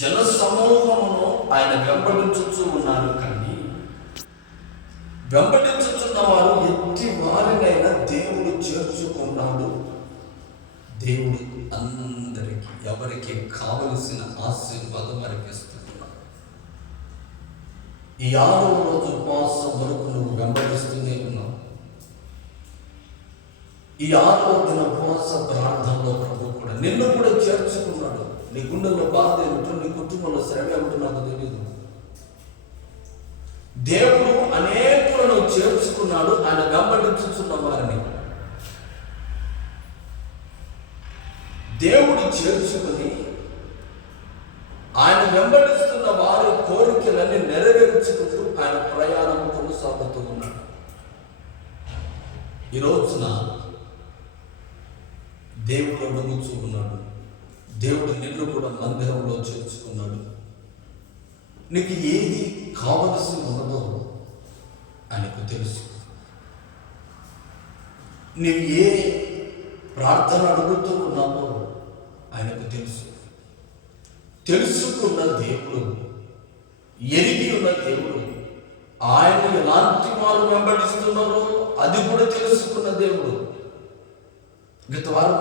జన సమూహమును ఆయన వెంబడించుచూ ఉన్నారు. కానీ వెంబడించుచున్న వారు ఎట్టి వారినైనా దేవుడు చేర్చుకున్నాడు. దేవుడు అందరికీ ఎవరికి కావలసిన ఆశీర్వాదం వారికి ఇస్తున్నాడు. ఈ 6వ రోజు ఉపవాసం వరకు నువ్వు వెంబడిస్తూనే ఉన్నావు. ఈ 6వ దిన ఉపవాస ప్రార్థనలో ప్రభు కూడా నిన్ను కూడా చేర్చుకున్నాడు. నీ గుండెల్లో బాధ ఏమిటో, నీ కుటుంబంలో శ్రమ ఏమిటో నాకు తెలియదు. దేవుడు అనేకులను చేర్చుకున్నాడు ఆయన వెంబడించుచున్న వారిని. దేవుడు చేర్చుకుని ఆయన వెంబడిస్తున్న వారి కోరికలన్నీ నెరవేర్చుకుంటూ ఆయన ప్రయాణం కొనసాగుతూ ఉన్నాడు. ఈ రోజున దేవుడు అడుగుతూ ఉన్నాడు. దేవుడు నిన్ను కూడా మందిరంలో చేర్చుకున్నాడు. నీకు ఏది కావలసి ఉన్నదో ఆయనకు తెలుసు. నీవు ఏ ప్రార్థన అడుగుతూ ఉన్నావో ఆయనకు తెలుసు. తెలుసుకున్న దేవుడు, ఎరిగి ఉన్న దేవుడు, ఆయన ఎలాంటి వారు వెంబడిస్తున్నారో అది కూడా తెలుసుకున్న దేవుడు. గత వారం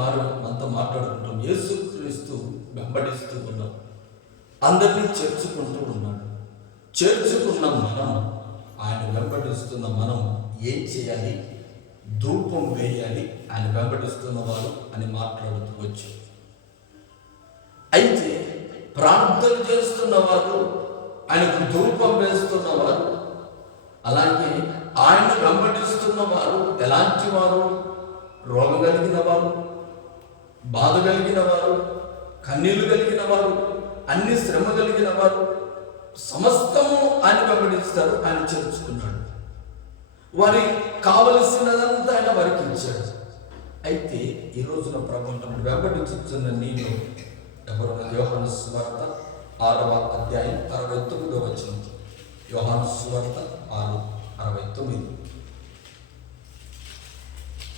వారు అంతా మాట్లాడుకుంటాం. యేసుక్రీస్తు వెంబడిస్తూ ఉన్నాం, అందరినీ చేర్చుకుంటూ ఉన్నాడు. చేర్చుకున్న మనం, ఆయన వెంబడిస్తున్న మనం ఏం చేయాలి? ధూపం వేయాలి ఆయన వెంబడిస్తున్న వారు అని మాట్లాడుతూ వచ్చాం. అయితే ప్రార్థన చేస్తున్న వారు, ఆయనకు ధూపం వేస్తున్నవారు, అలాగే ఆయన వెంబడిస్తున్న వారు ఎలాంటి వారు? రోగం కలిగిన వారు, బాధ కలిగిన వారు, కన్నీళ్లు కలిగిన వారు, అన్ని శ్రమ కలిగిన వారు, సమస్తము ఆయన వెంబడిస్తారు. ఆయన చేర్చుకున్నాడు. వారి కావలసినదంతా ఆయన వారికి ఇచ్చాడు. అయితే ఈ రోజున ప్రభుత్వం వెంబడించుతున్న నీవు ఎవరు? యోహాను సువార్త 6వ అధ్యాయం 69వ వచనం. యోహాను సువార్త 6:69.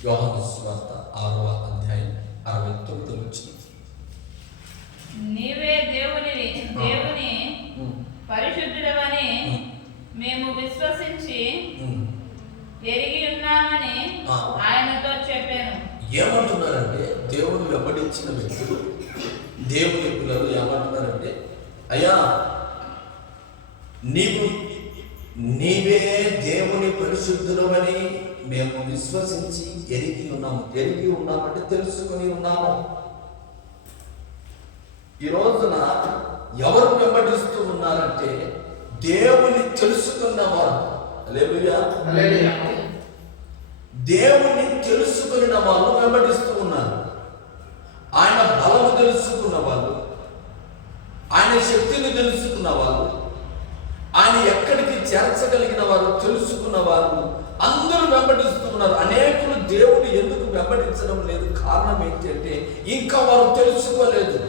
యోహాను సువార్త 6వ అధ్యాయం 69వ వచనం. నీవే దేవుని పరిశుద్ధుడవని మేము విశ్వసించి ఎరిగి ఉన్నామని ఆయనతో చెప్పాను. ఏమంటున్నారంటే దేవుని వెంబడించిన వ్యక్తులు, దేవుని పిల్లలు ఏమంటున్నారంటే, అయ్యా నీవే దేవుని పరిశుద్ధులమని మేము విశ్వసించి ఎరిగి ఉన్నామంటే తెలుసుకుని ఉన్నాము. ఈ రోజున ఎవరు వెంబడిస్తూ ఉన్నారంటే దేవుని తెలుసుకున్నవారు. హల్లెలూయా. దేవుని తెలుసుకున్న వాళ్ళు వెంబడిస్తూ ఉన్నారు. ఆయన బలము తెలుసుకున్న వాళ్ళు, ఆయన శక్తిని తెలుసుకున్న వాళ్ళు, ఆయన ఎక్కడికి చేర్చగలిగిన వారు తెలుసుకున్న వారు అందరూ వెంబడిస్తూ ఉన్నారు. అనేకులు దేవుడు ఎందుకు వెంబడించడం లేదు? కారణం ఏంటంటే ఇంకా వారు తెలుసుకోలేదు.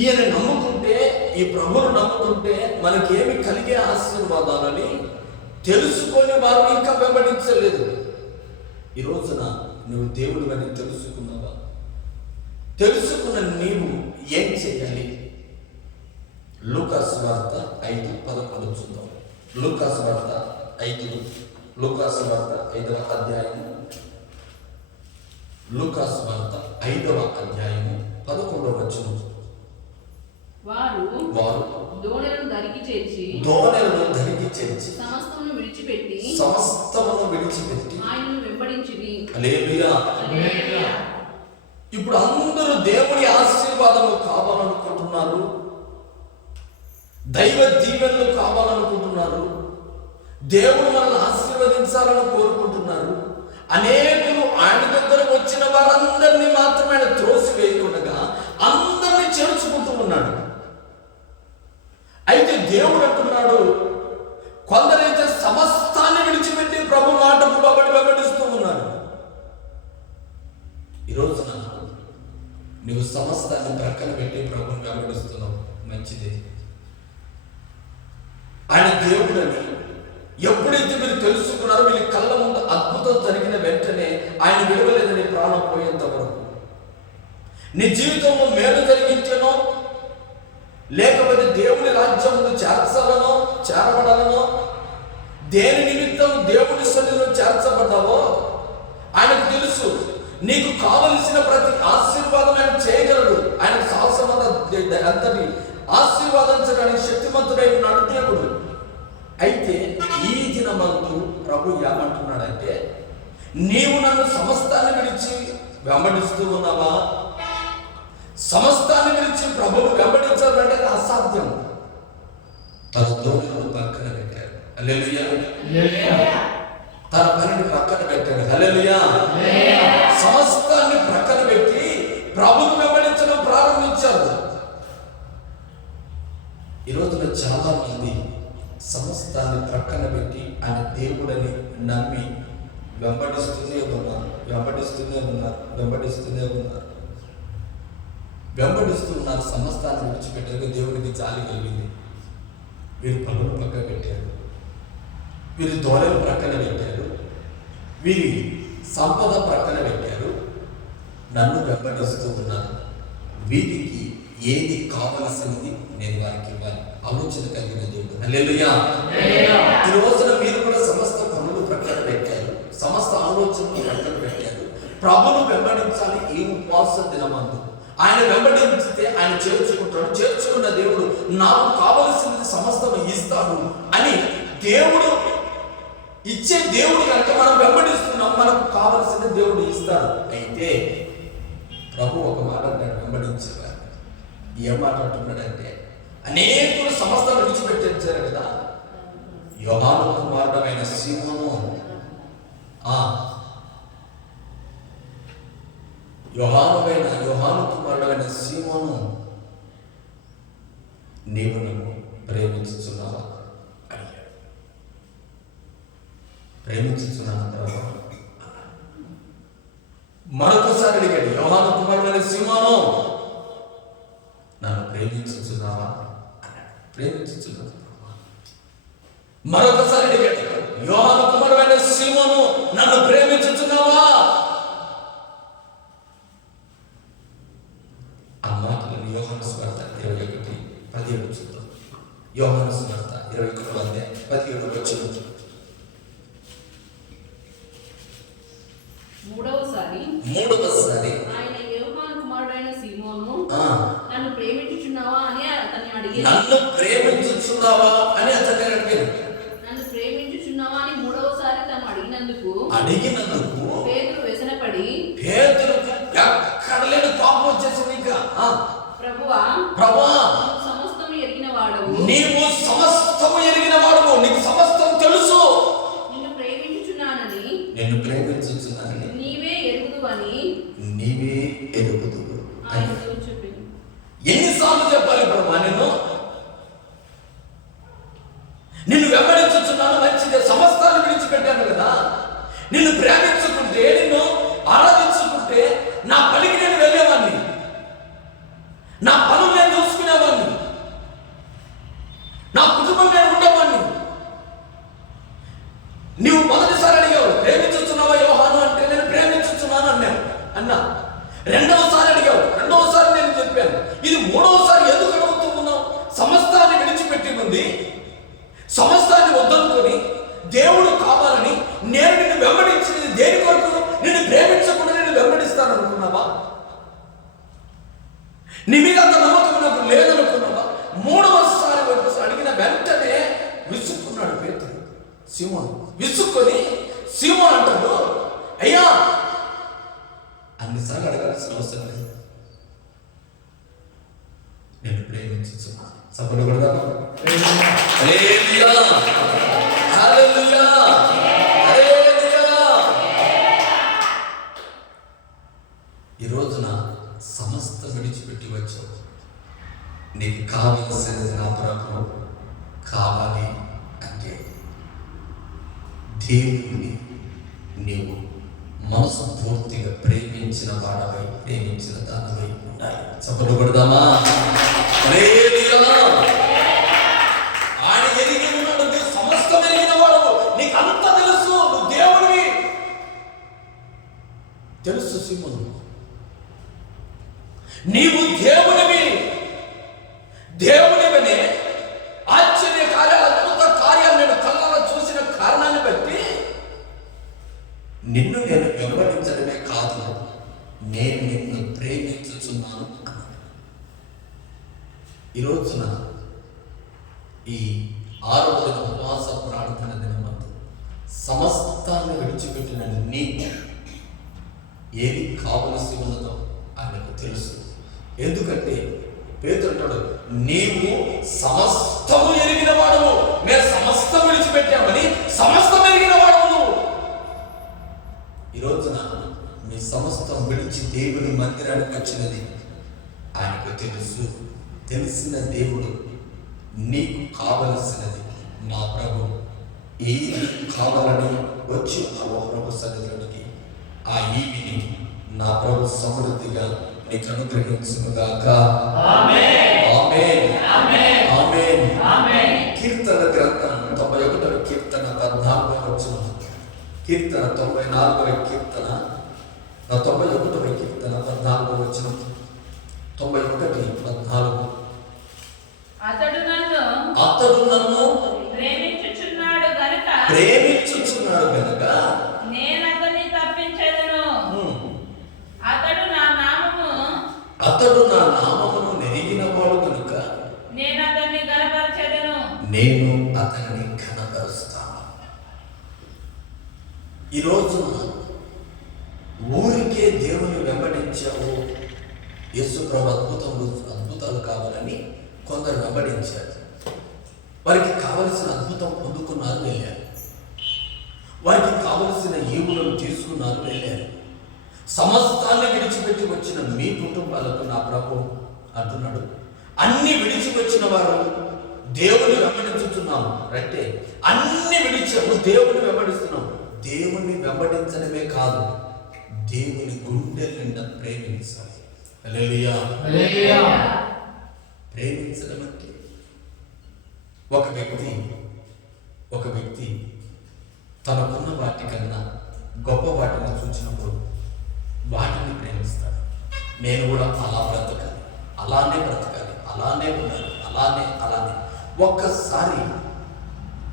ఈయన నమ్ముకుంటే, ఈ ప్రభువును నమ్ముకుంటే మనకేమి కలిగే ఆశీర్వాదాలని తెలుసుకొని వారు ఇంకా వెంబడించలేదు. ఈ రోజున నువ్వు దేవుడు అని తెలుసుకున్నావా? తెలుసుకున్న నీవు ఏం చేయాలి? లూకాసు వార్త 5:11 చూద్దాం. లూకాసు వార్త 5వ అధ్యాయము, లూకాసు వార్త 5వ అధ్యాయము 11వ వచనం. వారు దోణెలను దరికి చేర్చి సమస్తమును విడిచిపెట్టి ఆయనను వెంబడించిరి. హల్లెలూయా. ఇప్పుడు అందరూ దేవుని ఆశీర్వాదము కావాలనుకుంటున్నారు, దైవ దీవెనలు కావాలనుకుంటున్నారు, దేవుడు మనల్ని ఆశీర్వదించాలని కోరుకుంటున్నారు. అనేకులు ఆయన దగ్గర వచ్చిన వారందరినీ మాత్రమే ఆయన త్రోసివేయకుండా అందరినీ చేర్చుకుంటూ ఉన్నాడు. అయితే దేవుడు అంటున్నాడు, కొందరైతే సమస్తాన్ని విడిచిపెట్టి ప్రభు మాటకు లోబడి వెంబడిస్తూ ఉన్నారు. ఈ రోజున నువ్వు సమస్తాన్ని ప్రక్కన పెట్టి ప్రభుని వెంబడిస్తున్నావు, మంచిది. ఆయన దేవుడని ఎప్పుడైతే మీరు తెలుసుకున్నారో, వీళ్ళ కళ్ళ ముందు అద్భుతం జరిగిన వెంటనే ఆయన విడవలేదని ప్రాణం పోయేంత వరకు నీ జీవితంలో మేలు జరిగించనో, లేకపోతే దేవుని రాజ్యంలో చేర్చాలనో, చేరబడాలనో, దేని నిమిత్తం దేవుని సన్నిధిలో చేర్చబడ్డావో ఆయనకు తెలుసు. నీకు కావలసిన ప్రతి ఆశీర్వాదం ఆయన చేయగలడు. ఆయనకు సాహసం అంతటి ఆశీర్వాదించడానికి శక్తిమంతుడై ఉన్నాడు దేవుడు. అయితే ఈ దినమందు ప్రభు ఏమంటున్నాడంటే, నీవు నన్ను సమస్తాన్ని విడిచి వెంబడిస్తూ ఉన్నావా? సమస్తాన్ని విడిచి ప్రభువు వెంబడించాలంటే అది అసాధ్యం. తన దోషులను పక్కన పెట్టారు. హల్లెలూయా. తన పనిని పక్కన పెట్టాడు. హల్లెలూయా. సమస్తాన్ని ప్రక్కన పెట్టి ప్రభువును వెంబడించడం ప్రారంభించారు. ఈ రోజున చాలా మంది సమస్తాన్ని ప్రక్కన పెట్టి ఆయన దేవుడని నమ్మి వెంబడిస్తూనే ఉన్నారు. సమస్తాన్ని విడిచిపెట్టారు. దేవుడికి జాలి కలిగింది. వీరు పనులు పక్కన పెట్టారు, వీరి దూడలు ప్రక్కన పెట్టారు, వీరి సంపద ప్రక్కన పెట్టారు, నన్ను వెంబడిస్తూ ఉన్నారు. వీరికి ఏది కావలసింది నేను వారికి ఇవ్వాలి. ఆలోచన కలిగిన దేవుడు. హల్లెలూయా. ఈ రోజున మీరు కూడా సమస్త పనులు ప్రక్కన పెట్టారు, సమస్త ఆలోచనలు ప్రక్కన పెట్టారు. ప్రభును వెంబడించాలి. ఈ ఉపవాస దినమందు ఆయన వెంబడించితే ఆయన చేర్చుకుంటాడు. చేర్చుకున్న దేవుడు నాకు కావలసింది సమస్తం ఇస్తాడు అని దేవుడు ఇచ్చే దేవుడు కనుక మనం వెంబడిస్తున్నాం, మనకు కావలసింది దేవుడు ఇస్తాడు. అయితే ప్రభు ఒక మాట అంటాడు వెంబడించేవారు. ఏం మాట అంటున్నాడంటే, అనేకులు సమస్తం విడిచిపెట్టించారు కదా. యోహాను కుమారుడైన సీమోను, యోహాను కుమారుడైన సీమోను, నీవు నన్ను ప్రేమించుచున్నావా అడిగాడు. ప్రేమించుచున్నాను. మరొకసారి అడిగాడు, యోహాను కుమారుడైన సీమోను, నన్ను ప్రేమించుచున్నావా అన్నాడు. ప్రేమించుచున్నాను. మరొకసారి అడిగాడు, యోహాను కుమారుడైన సీమోను, నన్ను ప్రేమించుచున్నావా? ఆ మాటలను యోహాను సువార్త 21:17 చూద్దాం. యోహాను సువార్త 21:17 మూడవసారి ఆయన యోహాను కుమారుడైన సీమోను, నన్ను ప్రేమించుచున్నావా అని అతన్ని అడిగాడు. నన్ను ప్రేమించుచున్నావా అని అతన్ని అడిగాడు. నన్ను ప్రేమించుచున్నావా అని మూడవసారి తను అడిగినందుకు పేతురు వ్యసనపడి, పేతురుకు ఎక్కడ లేని కోపం వచ్చేసింది. ఇంకా ప్రభువా, నీవు సమస్తము ఎరిగిన వాడవు, నీకు సమస్తం తెలుసు, నిన్ను ప్రేమించుచున్నానని నీవే ఎరుగుదువు అని చెప్పింది. ఎన్నిసార్లు చెప్పాలి ప్రభా? నిన్ను వెంబడించుచున్నాను, మంచిదే, సమస్తాన్ని విడిచిపెట్టాను కదా. నిన్ను ప్రేమించుకుంటే, నిన్ను ఆరాధించుకుంటే నా పనికి నేను వెళ్ళేవాడిని, నా పనులు నేను చూసుకునేవాడిని, నా కుటుంబం నేను ఉండేవాడిని. నీవు మొదటిసారి అడిగావు ప్రేమించుచున్నావా యోహాను అంటే, నేను ప్రేమించుచున్నాను అన్నా. రెండవసారి అడిగావు, రెండవసారి నేను చెప్పాను. ఇది మూడవసారి ఎందుకు అడుగుతూ ఉన్నావు? సమస్తాన్ని విడిచిపెట్టి ఉంది, సమస్తాన్ని వద్దనుకొని దేవుడు కావాలని నేను నిన్ను వెంబడించింది దేని కొరకు? నిన్ను ప్రేమించకుండా నేను వెంబడిస్తాను అనుకున్నావా? నీ మీద అంత నమ్మకం నాకు లేదనుకున్నావా? మూడవసారి అడిగిన వెంటనే విసుక్కున్నాడు పేతురు. సీమోను విసుక్కొని సీమోను అంటాడు, అయ్యా అన్నిసార్లు అడగాల్సిన అవసరం లేదు, నేను ప్రేమించుచున్నాను. సపోర్ట్ కొడదామా? హల్లెలూయా, హల్లెలూయా, హల్లెలూయా. ఈ రోజున సమస్త విడిచిపెట్టి వచ్చావు. నీకు కావలసినది నా ప్రభు కావాలి అంటే దేవుని నీవు మనసు పూర్తిగా ప్రేమించిన వాడవై, ప్రేమించిన దానవై ఉండాలి. సపోర్ట్ కొడదామా? ఆయన ఎరిగి ఉన్నాడు, నువ్వు సమస్తం ఎరిగిన వాడు, నీకు అంత తెలుసు, నువ్వు దేవుడివి తెలుసు. సీమోను నీవు దేవునివి, దేవునివనే ఆశ్చర్య కార్యాలు, అద్భుత కార్యాలు నేను కళ్ళలో చూసిన కారణాన్ని బట్టి నిన్ను నేను వెంబడించడమే కాదు, నేను నిన్ను ప్రేమించుచున్నాను అన్నాడు. ఈ రోజున ఈ 6వ దిన ఉపవాస ప్రార్థన దినమందు సమస్తాన్ని విడిచిపెట్టిన నీకు ఏది కావలసి ఉన్నదో ఆయనకు తెలుసు. ఎందుకంటే పేతురు అంటాడు, నీవు సమస్తము ఎరిగిన వాడవు. మేము సమస్తం విడిచిపెట్టామని సమస్తం ఎరిగిన వాడవు నువ్వు. ఈ రోజున నీ సమస్తం విడిచి దేవుని మందిరానికి వచ్చినది ఆయనకు తెలుసు. తెలిసిన దేవుడు నీకు కావలసినది, మా ప్రభు ఏది కావాలని వచ్చి ఆ ప్రభు సన్నిధిలోనికి ఆ ఈవిని నా ప్రభు సమృద్ధిగా నీకు అనుగ్రహించునుగాక. ఆమేన్, ఆమేన్, ఆమేన్. కీర్తన గ్రంథం 91వ కీర్తన 14వ వచనం. కీర్తన 94వ కీర్తన 91వ కీర్తన 14వ వచనం. 91:14. అతడు నన్ను ప్రేమించుచున్నాడు గనుక నేను అతన్ని తప్పించెదను. అతడు నా నామమును నెరిగినవాడు కనుక నేను అతన్ని ఘనపరుస్తాను. ఈ రోజు ఊరికే దేవుని వెంబడించావు, యేసు ప్రభు అద్భుతాలు కావాలని కొందరు వెంబడించారు. వారికి కావలసిన అద్భుతం పొందుకున్నారు, వెళ్ళారు. వారికి కావలసిన ఈవులను తీసుకున్నారు, వెళ్ళారు. సమస్తాన్ని విడిచిపెట్టి వచ్చిన మీ కుటుంబాలకు నా ప్రభు అంటున్నాడు, అన్ని విడిచిపెట్టిన వారు దేవుని వెంబడించుతున్నాము. అంటే అన్ని విడిచాము, దేవుని వెంబడిస్తున్నాము. దేవుని వెంబడించడమే కాదు, దేవుని గుండె నిండా ప్రేమించాలి. హల్లెలూయా. ప్రేమించడం అంటే ఒక వ్యక్తి తనకున్న వాటికన్నా గొప్ప వాటిని చూసినప్పుడు వాటిని ప్రేమిస్తాడు. నేను కూడా అలా బ్రతకాలి, అలానే బ్రతకాలి, అలానే ఉండాలి, అలానే. ఒక్కసారి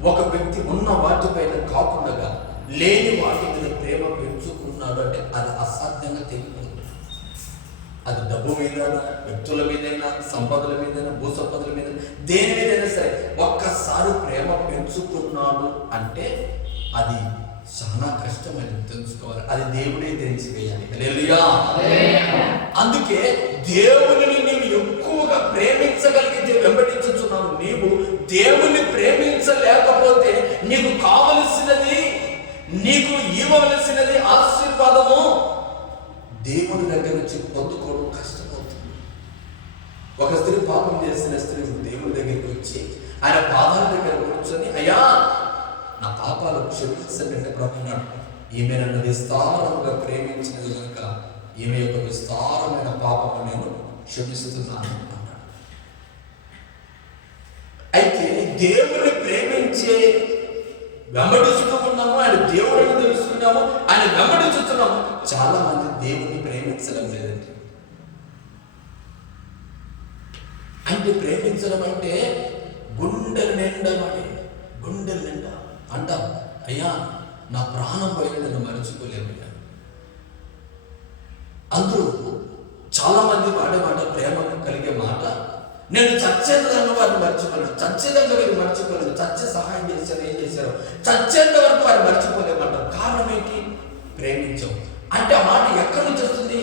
ఒక వ్యక్తి ఉన్న వాటిపైన కాకుండా లేని వాటి మీద ప్రేమ పెంచుకున్నాడు అంటే అది అసాధ్యంగా తెలియదు. అది డబ్బు మీద, వ్యక్తుల మీదైనా, సంపదల మీదైనా, భూసంపదల మీద, దేని మీదైనా సరే ఒక్కసారి ప్రేమ పెంచుకున్నాడు అంటే అది చాలా కష్టమని తెలుసుకోవాలి. అది దేవుడే తెలిసివేయాలి. హల్లెలూయా. అందుకే దేవుని నీవు ఎక్కువగా ప్రేమించగలిగితే వెంబడించుచున్నావు. నీవు దేవుని ప్రేమించలేకపోతే నీకు కావలసినది, నీకు ఇవ్వవలసినది ఆశీర్వాదము దేవుని దగ్గర నుంచి పొందుకోవడం కష్టమవుతుంది. ఒక స్త్రీ పాపం చేసిన స్త్రీ దేవుని దగ్గరికి వచ్చి ఆయన పాదాల దగ్గర కూర్చొని, అయ్యా నా పాపాలు క్షమించండి అంటే ప్రభు అన్నాడు, ఈమె నన్ను విస్తారంగా ప్రేమించినది కనుక ఈమె యొక్క విస్తారమైన పాపము నేను క్షమిస్తున్నాను అన్నాడు. అయితే దేవుని ప్రేమించే వెంబడిస్తూ ఉన్నాము, ఆయన దేవుడిని తెలుసుకున్నాము, ఆయన వెంబడించుతున్నాము. చాలా మంది దేవుని ప్రేమించడం లేదండి. అంటే ప్రేమించడం అంటే గుండెల నిండా అంటాం, అయ్యా నా ప్రాణం పోయిన నన్ను మర్చిపోలేమయ్యా. అందరూ చాలా మంది వాడే మాట, ప్రేమ కలిగే మాట, నేను చచ్చేంత వారిని మర్చిపోలేను, చచ్చేదాకా వీరు మర్చిపోలేను, చచ్చే సహాయం చేశారు, ఏం చేశారు, చచ్చేంత వరకు వారు మర్చిపోలేమంటారు. కారణం ఏంటి? ప్రేమించం. అంటే ఆ మాట ఎక్కడి నుంచి వస్తుంది?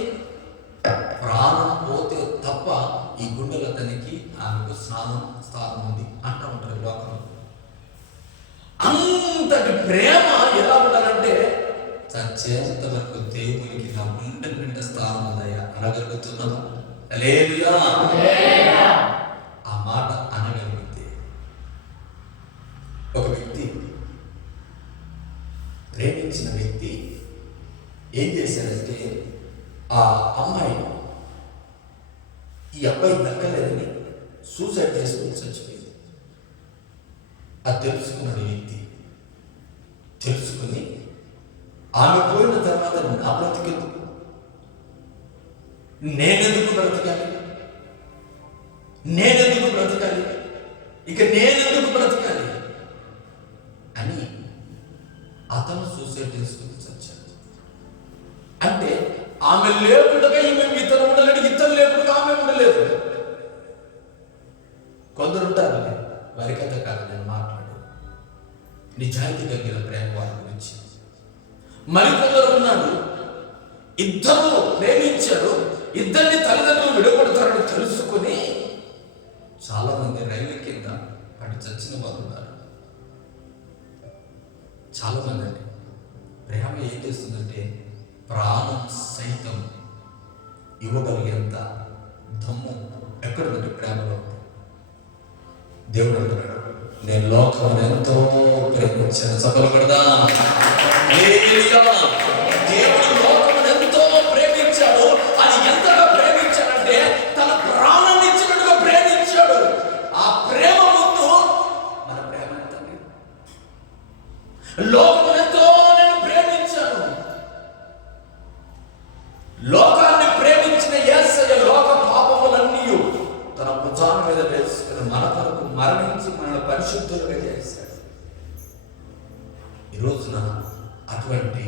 ప్రాణం పోతే తప్ప ఈ గుండెల తనకి ఆమెకు స్థానం ఉంది అంటూ ఉంటారు లోకంలో. అంతటి ప్రేమ ఎలా ఉండాలంటే చచ్చేంత వరకు దేవునికి నా గుండె నిండా స్థానం ఉందయ్యా అనగలుగుతున్నాను. హల్లెలూయా. ఆ మాట అనగలిగితే ఒక వ్యక్తి, ప్రేమించిన వ్యక్తి ఏం చేశాడంటే, ఆ అమ్మాయి ఈ అబ్బాయి దక్కలేదని సూసైడ్ చేసుకుని చచ్చిపోయింది. అది తెలుసుకున్నాడు వ్యక్తి. తెలుసుకుని ఆమె పోయిన తర్వాత నా బ్రతికెందుకు, నేనెందుకు బ్రతకాలి, నేనెందుకు బ్రతకాలి, ఇక నేనెందుకు బ్రతకాలి అని అతను సూసైడ్ చేసుకుని చచ్చాడు. అంటే ఆమె లేకుండా ఈమె ఇతను ఉండలేడు, ఇతను లేకుండా ఆమె ఉండలేదు. కొందరు ఉంటారు, వారికైతే కాదు నేను మాట్లాడు, నిజాయితీ కలిగిన ప్రేమ వారి గురించి. మరికొందరు ఉన్నారు, ఇద్దరు ప్రేమించారు, ఇద్దరిని తల్లిదండ్రులు విడగొడతారని తెలుసుకొని చాలా మంది రైలు కింద పడి చచ్చిన వారు ఉన్నారు. చాలా మంది అండి. ప్రేమ ఏం చేస్తుందంటే ప్రాణం సైతం ఇవ్వగలిగేంత దమ్ము ఎక్కడుందంటే ప్రేమలో. దేవుడు అంటున్నాడు, నేను లోకం ఎంతో ప్రేమించాను. సభలు పెడదా. దేవుడు లోకం ఎంతో ప్రేమించాడు. అది ఎంతగా ప్రేమించాడంటే తన ప్రాణాన్ని ఇచ్చినట్టుగా ప్రేమించాడు. ఆ ప్రేమ ముందు మన ప్రేమ ఎంతండి? లోకం ఎంతో నేను ప్రేమించాను. లోకాన్ని ప్రేమించిన యేసయ్య లోక పాపములన్నీ తన భుజాల మీద వేసుకుని మన కొరకు మరణించి మనల్ని పరిశుద్ధులుగా చేశాడు. ఈ రోజున అటువంటి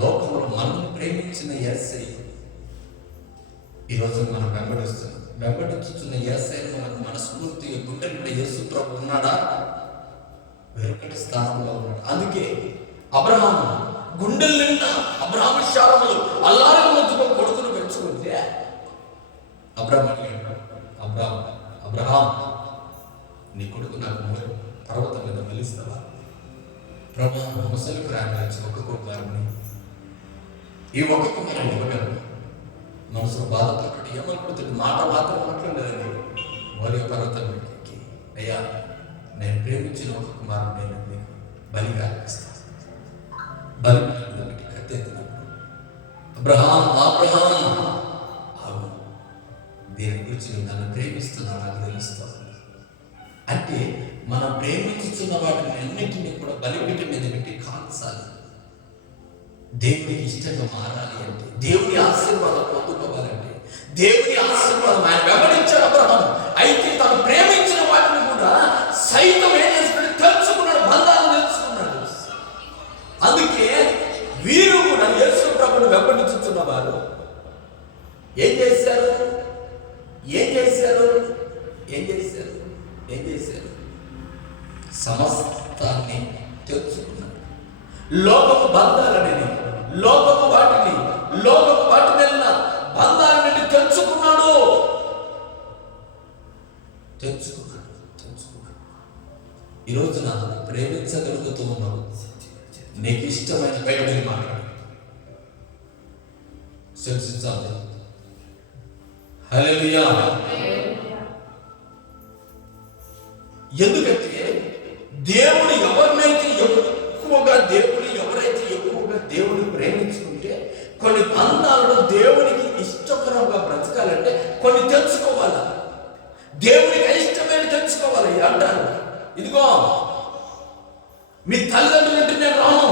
లోకంలో మనం ప్రేమించిన యేసయ్య ఈరోజు మనం వెంబడిస్తున్న యేసయ్య మనకు మనస్ఫూర్తిగా గుండె నిండా యేసు ప్రభు ఉన్నాడా? వెనుకటి స్థానంలో ఉన్నాడు. అందుకే అబ్రహాము గుండెల నిండా అబ్రహాము శారములు అల్లారి మధ్యలో కొడుకును పెంచుకుంటే అబ్రహాం నీ కొడుకు నాకు పర్వతం మీద వెలిస్తావా? ప్రభు ముసలి ప్రాణించి ఒక కుమారుని, ఈ ఒక కుమారుని ఇవ్వగలరు. మనసులో బాధపడ్డాడు, ఏమనుకుంటాడు, మాట మాత్రం మాట్లాడలేదండి. మరో పర్వతం ఎక్కి, అయ్యా నేను ప్రేమించిన ఒక కుమారుడు నేను మీకు బలిగా అర్పిస్తాను. బలి కత్తెత్తినప్పుడు అబ్రహాం అవును, దీని గురించి నువ్వు నన్ను ప్రేమిస్తున్నావు నాకు తెలుస్తావు. అంటే మనం ప్రేమించుతున్న వాటిని అన్నింటినీ కూడా బలిపీఠ మీద పెట్టి కాల్చాలి. దేవుడికి ఇష్టంగా మారాలి అంటే, దేవుని ఆశీర్వాదం పొందుకోవాలంటే, దేవుని ఆశీర్వాదం ఆయన వెంబడించాడు అబ్రహాం. అయితే తను ప్రేమించిన వాటిని కూడా సైతం ఏం చేసుకుని తెలుసుకున్నాడు, బంధాలను తెలుసుకున్నాడు. అందుకే వీరు కూడా యేసు ప్రభువును వెంబడించుతున్న వారు ఏం చేశారు? సమస్తాన్ని తెలుసుకున్నారు. లోకపు బంధాలని, లోకపు వాటిని బంధాల నుండి తెలుసుకున్నాడు. ఈ రోజున ప్రేమించగలుగుతూ ఉన్నావు. నీకు ఇష్టమైన బయటని మాట్లాడు, చర్చించాలి. హల్లెలూయా. ఎందుకంటే ఎవరైతే ఎక్కువగా దేవుని ప్రేమించుకుంటే కొన్ని బంధాలను దేవునికి ఇష్టకరంగా బ్రతకాలంటే కొన్ని తెలుసుకోవాలి. దేవునికి ఇష్టమైన తెలుసుకోవాలి. అంటారు, ఇదిగో మీ తల్లిదండ్రులు అంటే నేను రాను.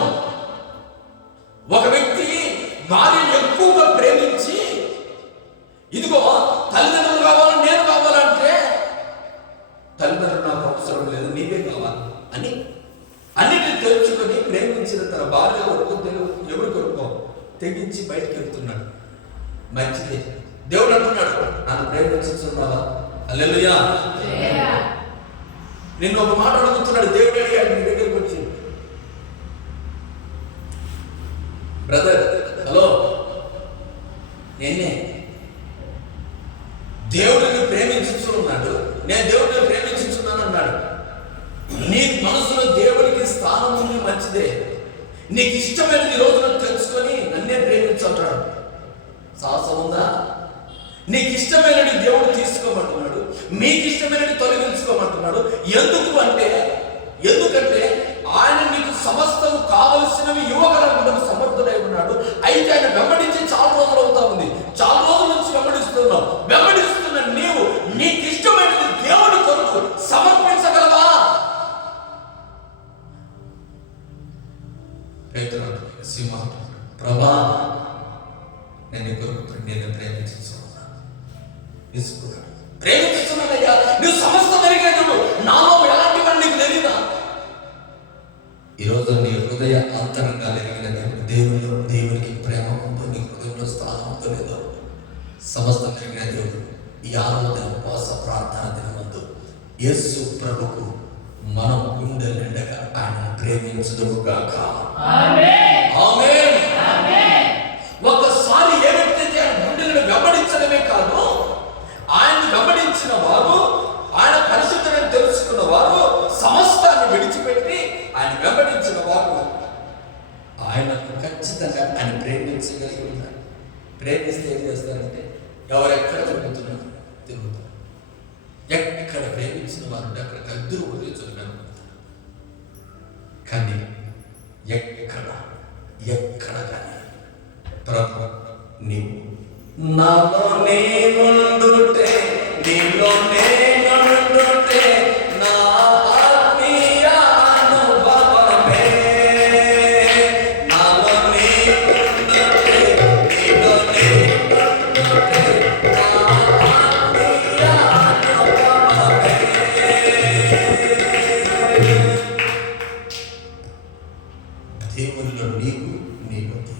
ఒక వ్యక్తి భార్యను ఎక్కువగా ప్రేమించి ఇదిగో తల్లిదండ్రులు కావాలి, నేను కావాలంటే తల్లిదండ్రులు నాకు అవసరం లేదు, నీవే కావాలి అని అన్నిటిని తెలుసుకొని ప్రేమించిన తన భార్య కొరకు ఎవరి కొరకు తెగించి బయటకు వెళ్తున్నాడు. మంచిదే. దేవుడు అంటున్నాడు, నన్ను ప్రేమించుతున్నావా? హల్లెలూయా. నిన్ను ఒక మాట అడుగుతున్నాడు. దేవుడు అడిగాడు నీ దగ్గరికి వచ్చి, బ్రదర్, హలో, దేవుడిని ప్రేమించుతున్నాడు, నేను దేవుడిని ప్రేమించుతున్నాను అన్నాడు. నీ మనసులో దేవుడికి స్థానం ఉంది, మంచిదే. నీకు ఇష్టమైన ఈ రోజున తెలుసుకొని నన్నే ప్రేమించుంటాడు. సాహసం ఉందా? నీకు ఇష్టమైనది దేవుడు తీసుకోమంటున్నాడు, మీకు ఇష్టమైనది తొలగించుకోమంటున్నాడు. ఎందుకంటే ఆయన నీకు సమస్తము కావలసినవి ఇవ్వగలను సమర్థుడై ఉన్నాడు. అయితే ఆయన వెంబడించి చాలా రోజులు అవుతా ఉంది. చాలా రోజుల నుంచి వెంబడిస్తున్నావు. వెంబడిస్తున్న నీవు నీకు ఇష్టమైనది దేవుడి కొరకు సమర్పించగలవా? ప్రభా, నేను కొరకు నేను ప్రేమించుకున్నాను. ప్రేమిస్తున్నానయ్యా, నువ్వు సమస్తం ఎరిగేటప్పుడు నాలో ఎలాంటి వాడు నీకు తెలియదా? ఈరోజు నీ హృదయ అంతరంగాలు ఎరిగిన దేవునికి ప్రేమ ఉందో, నీ హృదయంలో స్థానం ఉందో లేదో సమస్తం ఎరిగిన దేవుడు ఈ ఆరాధన ఉపవాస ప్రార్థన దినమందు యేసు ప్రభుకు మనం గుండె నిండగా ఆయన ప్రేమించుదుముగాక. ఆమేన్. ఒకసారి ఏ వ్యక్తి అయితే ఆయన గుండెలను వెంబడించడమే కాదు, ఆయన్ని వెంబడించిన వారు, ఆయన పరిశుద్ధులను తెలుసుకున్న వారు, సమస్తాన్ని విడిచిపెట్టి ఆయన వెంబడించిన వారు ఆయనకు ఖచ్చితంగా ఆయన ప్రేమించగలిగి ఉన్నారు. ప్రేమిస్తే ఏం చేస్తారంటే ఎవరెక్కడ తిరుగుతున్నారు తిరుగుతారు. ఎక్కడ ప్రేమించిన వారు ఉంటే అక్కడ ఇద్దరు ఉదయించడం కానీ ఎక్కడ కానీ ప్రభు నీవు నాలో నేనుండుటే, నీలో నేనుండుటే నా ఆత్మీయ అనుభవమే. నాలో నేనుండుటే, నీలో నేనుండుటే నా ఆత్మీయ అనుభవమే. దేవునిలో నీవు దేవుడు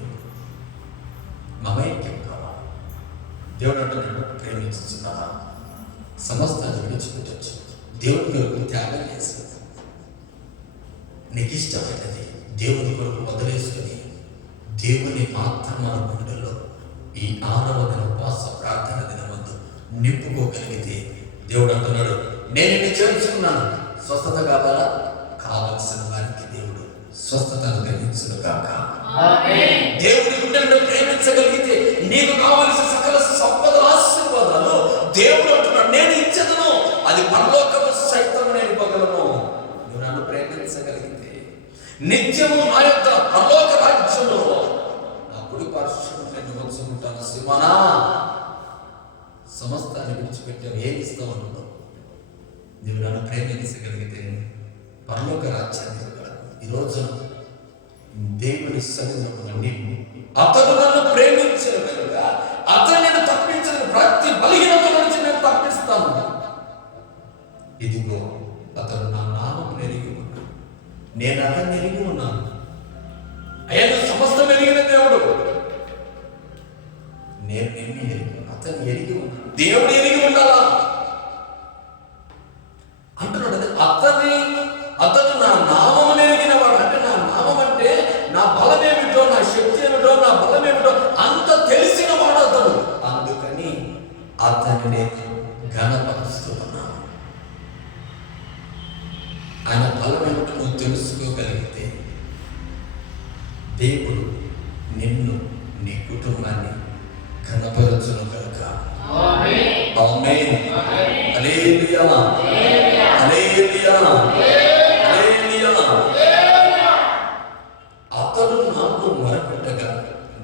మమైక్యం కావాలి. దేవుడు అంటున్నాడు, ప్రేమించుతున్నావా? సమస్తాన్ని విడిచిపెట్టచ్చు. దేవుని కొరకు త్యాగం చేసి నీకు ఇష్టమైనది దేవుని కొరకు వదిలేసుకుని దేవుని మాత్రం మన గుండెల్లో ఈ 6వ దిన ఉపవాస ప్రార్థన దినమందు నింపుకోగలిగితే దేవుడు అంటున్నాడు, నేను నిన్ను చేర్చుకున్నాను. స్వస్థత కావాలా? కావలసిన వారికి దేవుడు స్వస్థతను కలిగించును గాక. దేవుడి గుండెలను ప్రేమించగలిగితే నీకు కావలసిన సకల సంపద ఆశీర్వాదాలు దేవుడు అంటున్నాడు, నేను ఇచ్చదను. అది పరలోకము సైతం నేను ఇవ్వగలను. నువ్వు నన్ను ప్రేమించగలిగితే నిత్యము నా యొక్క పరలోక రాజ్యంలో నా కుడి పార్శ్వము నేను వచ్చుకుంటాను. శివనా, సమస్తాన్ని విడిచిపెట్టావు, ఏమి ఇస్తావు అంటున్నావు? నువ్వు నన్ను ప్రేమించగలిగితే పరలోక రాజ్యాన్ని ఇవ్వగలను. ఈరోజు దేవుని సన్నిధిలో నీవు అతను నన్ను ప్రేమించిన కనుక అతను నేను తప్పించిన ప్రతి బలహీనత నుంచి నేను తప్పిస్తాను. ఇదిగో అతను నా నామం ఎరిగి ఉన్నాడు, నేను అతన్ని ఎరిగి ఉన్నాను. ఆయన సమస్తం ఎరిగిన దేవుడు, నేను నిన్ను ఎరిగి అతన్ని ఎరిగి ఉన్నాను. దేవుడు ఎరిగి ఉండాలా అంటున్నాడు. అతను నా నామం ఎరిగిన వాడు. అంటే నా నామం అంటే నా బలం ఏమిటో, నా శక్తి ఏమిటో, నా బలం ఏమిటో అంత తెలిసిన వాడు అతడు. అందుకని అతన్ని నేను ఘనపరుస్తున్నాను. ఆయన బలం ఏమిటో నువ్వు తెలుసుకోగలిగితే దేవుడు నిన్ను, నీ కుటుంబాన్ని ఘనపరచును కనుక. ఆమేన్. హల్లెలూయా. హల్లెలూయా. అతడు నాకు మొరపెట్టగా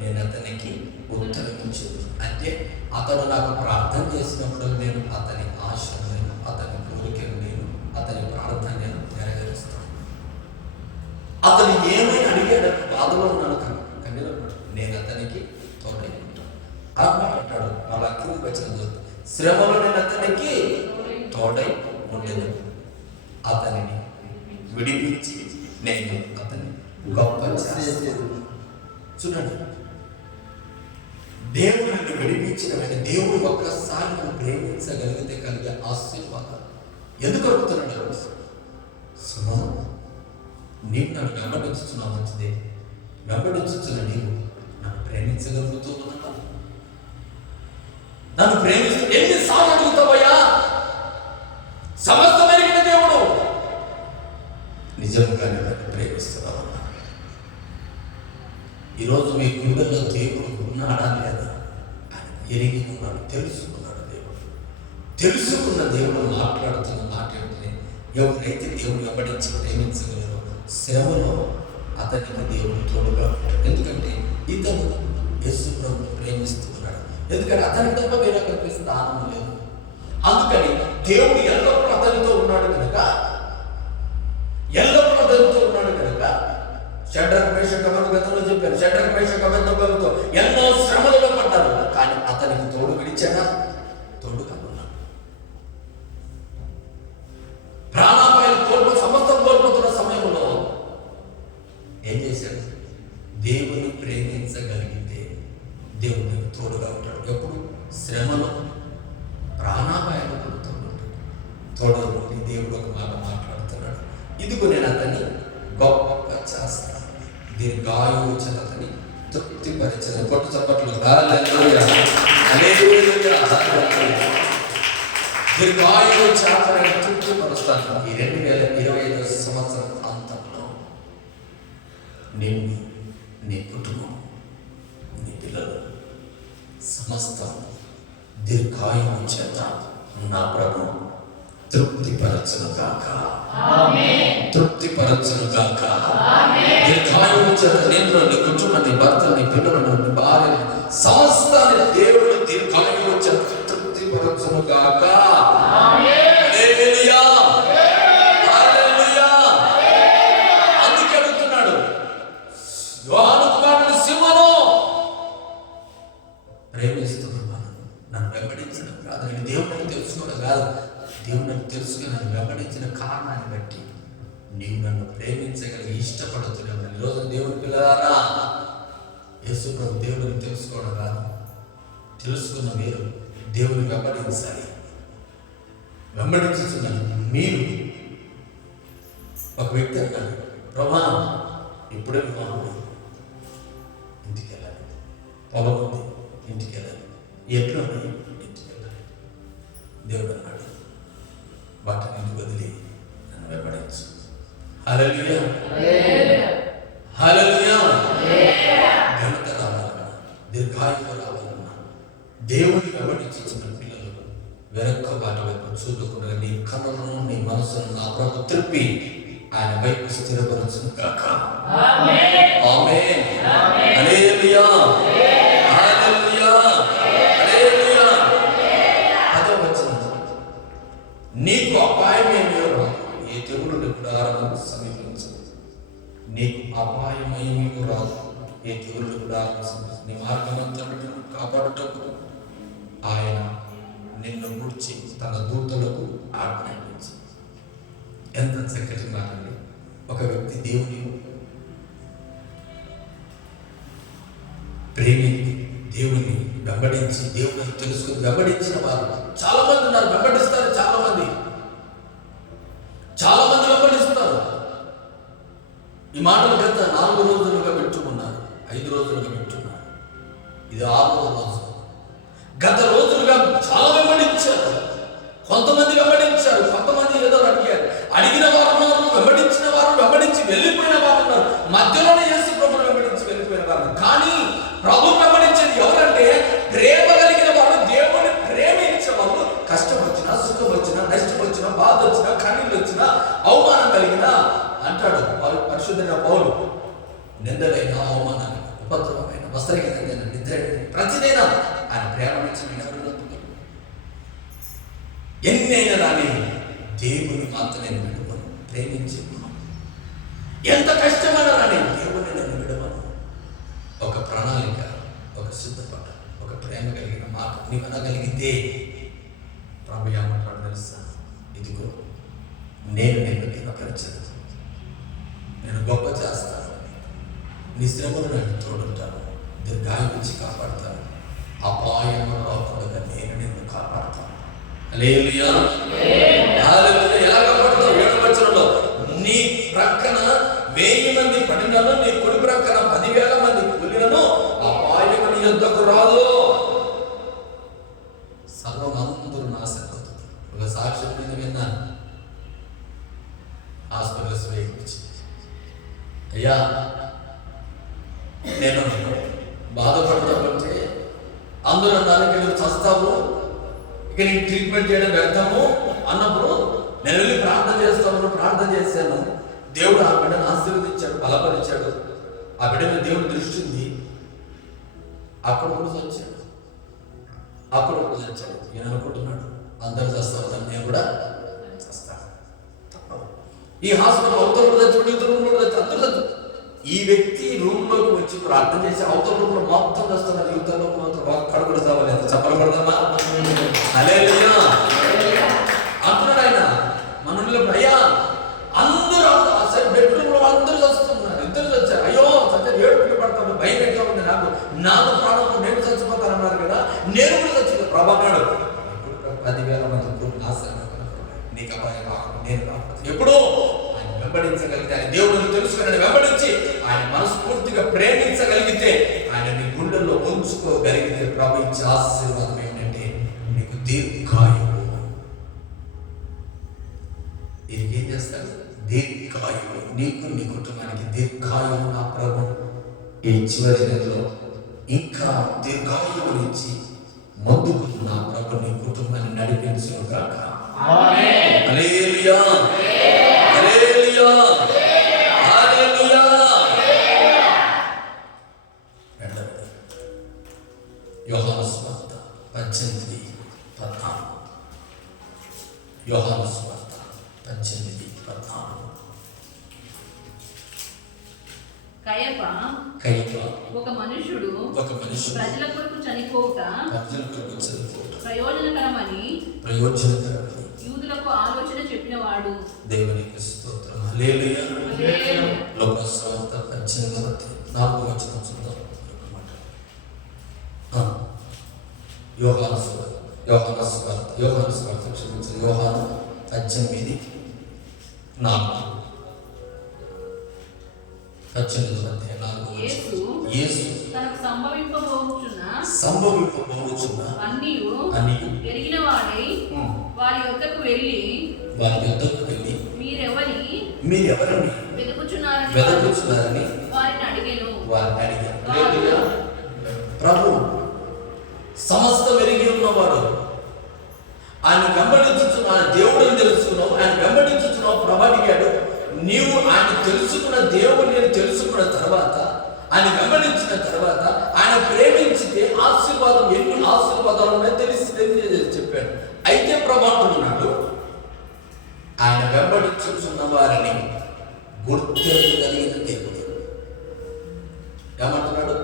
నేను అతనికి ఉత్తరమించదు. అంటే అతడు నాకు ప్రార్థన చేసినప్పుడు నేను అతని ఆశను, నేను అతని కోరికను, నేను అతని ప్రార్థన నేను నెరవేరుస్తాను. అతను ఏమైనా అడిగాడు, బాధలో ఉన్నాను కన్నీరు, నేను అతనికి తోడై ఉంటాను. అలా అంటాడు. మళ్ళీ అక్కడికి వచ్చిన శ్రమలో నేను అతనికి తోడై ఉండేది, అతనిని విడిపించి నేను అతన్ని గొప్ప చేసేది. చూడండి, దేవుడు నన్ను విడిపించిన వెంటనే దేవుడు ఒక్కసారి నన్ను ప్రేమించగలిగితే కలిగే ఆశీర్వాదం ఎందుకు అడుగుతున్నాడు? సుమా, నీకు నన్ను వెంబడించుతున్నా మంచిదే. వెంబడించుతున్న నీవు నన్ను ప్రేమించగలుగుతూ ఉన్నావా? నన్ను ప్రేమిస్తూ ఎన్నిసార్లు అడుగుతావయ్యా? సమస్తం ఎరిగిన దేవుడు నిజంగా నన్ను ప్రేమిస్తున్నావా? ఈరోజు మీ గుండెల్లో దేవుడు ఉన్నాడా లేదా? ఆయన ఎరిగి ఉన్నాడు, తెలుసుకున్నాడు. దేవుడు తెలుసుకున్న దేవుడు మాట్లాడుతున్న మాట ఏంటంటే, ఎవరైతే దేవుడు వెంబడించి ప్రేమించగలరో శ్రమలో అతనికి దేవుడు తోడుగా ఉంటాడు. ఎందుకంటే ఇతను యేసు ప్రభువును ప్రేమిస్తూ ఉన్నాడు. ఎందుకంటే అతని తప్ప వేరొకరికి స్థానం లేదు. అందుకని దేవుడు ఎల్లప్పుడూ అతనితో ఉన్నాడు కనుక, ఎల్లప్పుడూ అతనితో ఉన్నాడు కనుక షడ్రక్ మేషక్ అబేద్నెగోతో చెప్పారు. షడ్రక్ మేషక్ అబేద్నెగోతో ఎన్నో శ్రమలలో పడ్డారు, కానీ అతనికి తోడు విడిచాడా? తోడుగా ఉన్నాడు. తోడేలు నీ దేవుడు ఒక మాట మాట్లాడుతున్నాడు. ఇదిగో నేను అతన్ని గొప్పగా చేస్తాను, దీర్ఘాయువు చేతని తృప్తిపరిచిన కొట్టు చప్పట్లు దీర్ఘాయువు చేతని తృప్తిపరుస్తాను. ఈ 2025 సంవత్సరం అంతంలో నిన్ను, నీ కుటుంబం, నీ పిల్లలు సమస్తం దీర్ఘాయువు చేత నా ప్రభు తృప్తిపరచును గాక, తృప్తిపరచును గాక. దీర్ఘాయువు చేత నిన్ను, నీ కుటుంబం, నీ భర్త, నీ పిల్లలను, నీ భార్య సమస్తాన్ని దేవుడు దీర్ఘాయువు చేత తృప్తిపరచును గాక. హల్లెలూయా, హల్లెలూయా. అందుకే అడుగుతున్నాడు యోహాను కుమారుడు సిమోను, ప్రేమిస్తున్నాను, నన్ను వెంబడించడం కాదు, నేను దేవుడిని తెలుసుకోవడం కాదు, దేవుడిని తెలుసుకుని నన్ను వెంబడించిన కారణాన్ని బట్టి నీవు నన్ను ప్రేమించగలిగి ఇష్టపడుతున్నావు. ఈరోజు దేవుని పిల్లలారా, యేసు ప్రభు దేవుడిని తెలుసుకోవడం కాదు, తెలుసుకున్న మీరు దేవుని వెంబడించాలి. వెంబడించుతున్నాను. మీరు ఒక వ్యక్తి అన్నాడు, ప్రభా ఇప్పుడే వివాహం, ఇంటికి వెళ్ళాలి, పొలం ఉంది, ఇంటికి వెళ్ళాలి, ఎట్లు ఇంటికి వెళ్ళాలి. దేవుడు అన్నాడు, వాటిని వదిలి నన్ను వెంబడించు. హల్లెలూయా, హల్లెలూయా. ఘనత రావాలన్నా, దీర్ఘాయువు రావాలన్నా, దేవుని వెంబడించిన పిల్లలు వెనక్క వాటి వైపు చూడకుండా నీ కన్నులను, నీ మనసును నా ప్రభు త్రిప్పి ఆయన వైపు స్థిరపరచును గాక. ఆమేన్, హల్లెలూయా, హల్లెలూయా, హల్లెలూయా. 10వ వచనం, నీకు అపాయమేమీ రాదు, ఏ తెగులు నీ గుడారమును సమీపించదు. నీకు అపాయమేమీ రాదు, ఏ తెగులు నీ గుడారమును సమీపించదు. నీ మార్గమంతటిని కాపాడుటకు ఆయన నిన్ను గురించి తన దూతలకు ఆజ్ఞాపించి. ఎంత చక్కటి మాట అండి. ఒక వ్యక్తి దేవుని ప్రేమి, దేవుని వెంబడించి, దేవుని తెలుసుకుని వెంబడించిన వారు చాలా మంది ఉన్నారు. వెంబడిస్తారు, చాలా మంది వెంబడిస్తారు. ఈ మాటలు గత 4 రోజులుగా పెట్టుకున్నారు, 5 రోజులుగా పెట్టుకున్నారు, ఇది 6వ రోజు. గత రోజులుగా చాలా వెంబడించారు. కొంతమంది వెంబడించారు, కొంతమంది ఏదో అడిగారు. అడిగిన వారు ఉన్నారు, వెంబడించిన వారు, వెంబడించి వెళ్ళిపోయిన వారు ఉన్నారు, మధ్యలోనే యేసు ప్రభువును వెంబడించి వెళ్ళిపోయిన వారు. కానీ ప్రభు వెంబడించేది ఎవరంటే ప్రేమ కలిగిన వారు, దేవుని ప్రేమించే వాళ్ళు. కష్టం వచ్చినా, సుఖం వచ్చినా, నష్టం వచ్చినా, బాధ వచ్చినా, కన్నీళ్ళు వచ్చినా, అవమానం కలిగినా అంటాడు పరిశుద్ధుడైన పౌలు, నిందలైన, అవమానాలు, ఉపద్రవమైన, వస్త్రహీనమైన, నిద్ర, ప్రతిదైనా ఆయన ప్రేమ నుంచి ఎన్నైనా రాని దేవుని మాత్రం నేను విడువను, ప్రేమించి ఎంత కష్టమైనా రాని దేవుని నేను విడవను. ఒక ప్రణాళిక, ఒక సిద్ధపాట, ఒక ప్రేమ కలిగిన మాట నీవు అనగలిగితే ప్రభు ఏమంటాడు తెలుసా? ఇదిగో నేను నిన్ను ఘనపరచను, నేను గొప్ప చేస్తాను, నీ శ్రమను నేను తోడుంటాను, దీర్ఘాయువు కాపాడుతాను, అపాయము రాకుండా నేను నిన్ను కాపాడుతాను. హల్లెలూయా, హల్లెలూయా. ఎలా కాపాడుతావు? 7వ వచనంలో, నీ ప్రక్కన 1000 మంది పడినను, నీ కుడి ప్రక్కన 10,000 మంది కూలినను అపాయము నీ యొద్దకు రాదు. సర్వం అందరూ నాశనం అవుతుంది. ఒక సాక్ష్యం నేను విన్నాను. హాస్పిటల్స్ వేయించి, అయ్యా నేను బాధపడతామంటే అందరూ అన్నారు చస్తావు, ఇక నీకు ట్రీట్మెంట్ చేయడం వ్యర్థము అన్నప్పుడు నేను వెళ్ళి ప్రార్థన చేశాను. దేవుడు ఆ బిడ్డను ఆశీర్వదించాడు, బలపరిచాడు. ఆ బిడ్డ మీద దేవుడు దృష్టి ఉంది. అక్కడ కూడా వచ్చాడు. నేను అనుకుంటున్నాడు అందరూ చేస్తాను, నేను కూడా చేస్తాను. ఈ హాస్పిటల్ అవతల అందరూ. ఈ వ్యక్తి రూమ్ లోకి వచ్చి ప్రార్థన చేసి అవతల రూమ్ లో మొత్తం చేస్తున్నారు. యువతలో అక్కడ కూడా చావాలి, ఎంత చెప్పలబడదమ్మా. హల్లెలూయా అంటున్నాడు ఆయన. మనలో అయ్యా అందరూ బెడ్రూమ్ లో అందరూ వస్తున్నారు, ఇద్దరు వచ్చారు. అయ్యో సత్యం 7 పిల్లలు పడతాడు, భయం ఎట్లా ఉంది నాకు ప్రాణం, నేను చచ్చిపోతానన్నారు కదా, నేను కూడా చచ్చిపోతాను. ప్రభావాడు 10,000 మంది నాశనం, నీకు దీర్ఘాయువు నీకు నీ కుటుంబానికి దీర్ఘాయువు నా ప్రభు ఈ చివరి నెలలో ఇంకా దీర్ఘాయువునిచ్చి ముందుకు నా ప్రభు నీ కుటుంబాన్ని నడిపించును గాక. హల్లెలూయా, హల్లెలూయా, హల్లెలూయా. రెండవది యోహాను సువార్త 18:14. యోహాను సువార్త 18:14. కయప ఒక మనుషుడు ప్రజల కొరకు చనిపోవుట ప్రయోజనకరమని యూదులకు ఆలోచన చెప్పినవాడు. దేవునికి స్తోత్రం. హల్లెలూయా. లోకాసు సువార్త 18:4 చూద్దాం. యోహాను సువార్త 18:4. యేసు తనకు సంభవింపబోచున్న అన్నియు ఎరిగిన వాడై వారి యొద్దకు వెళ్ళి మీరెవరిని వెతుకుచున్నారని వారిని అడిగాను. ప్రభు సమస్తం ఎరిగి ఉన్నవాడు, ఆయన వెంబడించుచున్నావు, దేవుడిని తెలుసుకున్నావు, ఆయన వెంబడించుచున్నావు. ప్రభు అడిగాడు, నీవు ఆయన తెలుసుకున్న దేవుడిని తెలుసుకున్న తర్వాత, ఆయన వెంబడించిన తర్వాత, ఆయన ప్రేమించితే ఆశీర్వాదం ఎన్ని ఆశీర్వాదాలు ఉన్నాయో తెలిసి చెప్పాడు. అయితే ప్రభు అంటున్నాడు, ఆయన వెంబడించుచున్న వారిని గుర్తెరగగలిగిన దేవుడు. ఏమంటున్నాడు?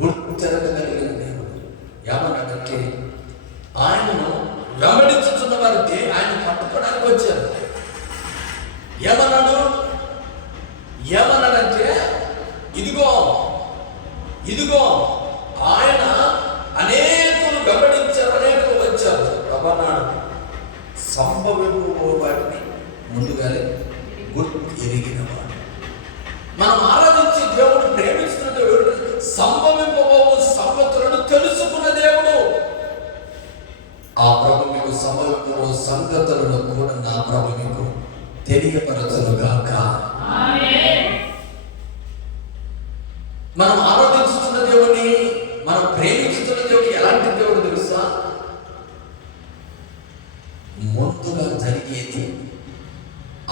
గుర్తెరగగలిగిన దేవుడు. ఏమన్నాడంటే ఆయనను వెంబడించుచున్న వారికి ఆయన పట్టుకోవడానికి వచ్చారు. ఏమన్నాడంటే ఇదిగో ఆయన అనేకులు వెంబడించారు, అనేకులు వచ్చారు. ప్రభానాడు సంభవింపబో వాటిని ముందుగానే గుర్తు ఎరిగిన వాడు. మనం ఆరాధించే దేవుడు, ప్రేమిస్తున్న దేవుడు, సంభవింపబో సంగతులను తెలుసుకున్న దేవుడు. ఆ ప్రభు మీకు సంభవింపబో సంగతులను కూడా నా ప్రభు మీకు తెలియపరచునుగాక. మనం ఆరాధించుతున్న దేవుని, మనం ప్రేమించుతున్న దేవుడు ఎలాంటి దేవుడు తెలుసా? ముందుగా జరిగేది